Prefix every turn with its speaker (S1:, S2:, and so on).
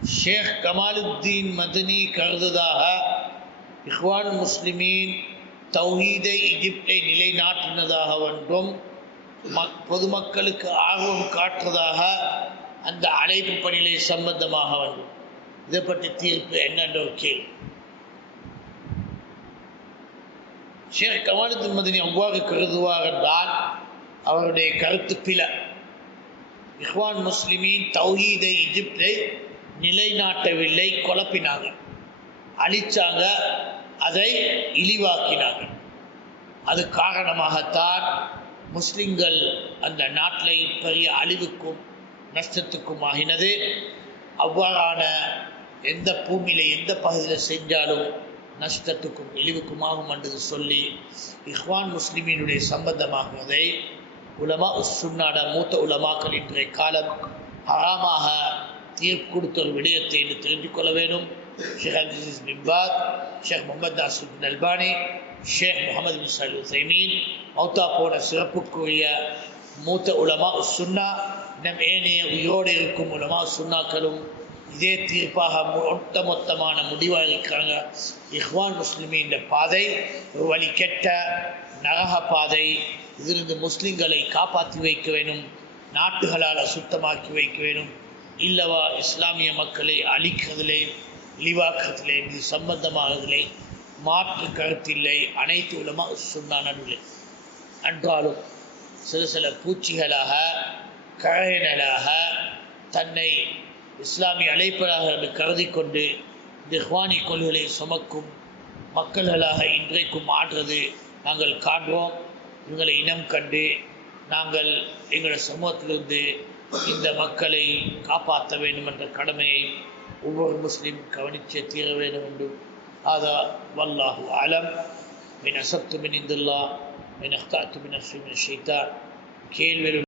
S1: ஷேக் கமாலுத்தீன் மதனி கருதுதாக இஹ்வான் முஸ்லிமீன் தௌஹீதை எகிப்தை நிலைநாட்டினதாக ஒன்றும் மக் பொதுமக்களுக்கு ஆர்வம் காட்டுறதாக அந்த அழைப்பு பணிகளை சம்பந்தமாக ஒன்றும் இதை பற்றி தீர்ப்பு என்னென்ற ஒரு கேள்வி. ஷேக் கமாலுத்தீன் மதனி அவ்வாறு கருதுவார் என்றால் அவருடைய கருத்து பில இஹ்வான் முஸ்லிமின் தௌஹீதை எகிப்தை நிலைநாட்டவில்லை குழப்பினாங்க அழிச்சாங்க அதை இழிவாக்கினாங்க அது காரணமாகத்தான் முஸ்லிம்கள் அந்த நாட்டில் பெரிய அழிவுக்கும் நஷ்டத்துக்கும் ஆகினது அவ்வாறான எந்த பூமியில் எந்த பகுதியில் செஞ்சாலும் நஷ்டத்துக்கும் இழிவுக்குமாகும் என்று சொல்லி இஹ்வான் முஸ்லிமினுடைய சம்பந்தமாகுவதை உலமா சுன்னாட மூத்த உலமாக்கள் இன்றைய காலம் ஹராமாக தீர்ப்பு கொடுத்த ஒரு விடயத்தை என்று தெரிந்து வேண்டும். ஷேக் அப்துல் பிம்பாத் ஷேக் முகமது நாசுத் அல்பானி ஷேக் முகமது பின் சல் உசைமீன் மௌத்தா போன சிறப்புக்குரிய மூத்த உலமா சுன்னா நம் ஏனைய உயிரோடு இருக்கும் உலமா சுன்னாக்களும் இதே தீர்ப்பாக ஒட்ட மொத்தமான முடிவாக இருக்கிறாங்க இஹ்வான் முஸ்லிமின் பாதை ஒரு வழி கெட்ட நரக பாதை இதிலிருந்து முஸ்லிம்களை காப்பாற்றி வைக்க வேணும் நாட்டுகளால் சுத்தமாக்கி வைக்க வேணும் இல்லவா இஸ்லாமிய மக்களை அழிக்கிறதிலே இழிவாக்குறதிலே இது சம்பந்தமாகதில்லை மாற்று கருத்தில்லை. அனைத்து விதமாக சொன்னா நடுவில்லை அன்றாலும் சில சில பூச்சிகளாக கழையனலாக தன்னை இஸ்லாமிய அழைப்பதாக என்று கருதி கொண்டு திஹ்வானி கொள்கைகளை சுமக்கும் மக்கள்களாக இன்றைக்கும் ஆடுறது நாங்கள் காண்போம் இவங்களை இனம் கண்டு நாங்கள் எங்கள் சமூகத்திலிருந்து இந்த மக்களை காப்பாற்ற வேண்டும் என்ற கடமையை ஒவ்வொரு முஸ்லீம் கவனிச்சே தீர வேண்டும் என்று. ஆதா வல்லாஹு அலம். மின் அசத்து மின் இந்துல்லா மின் அஹ்தாத்து மின் அஸ்வி மின் கேள்வி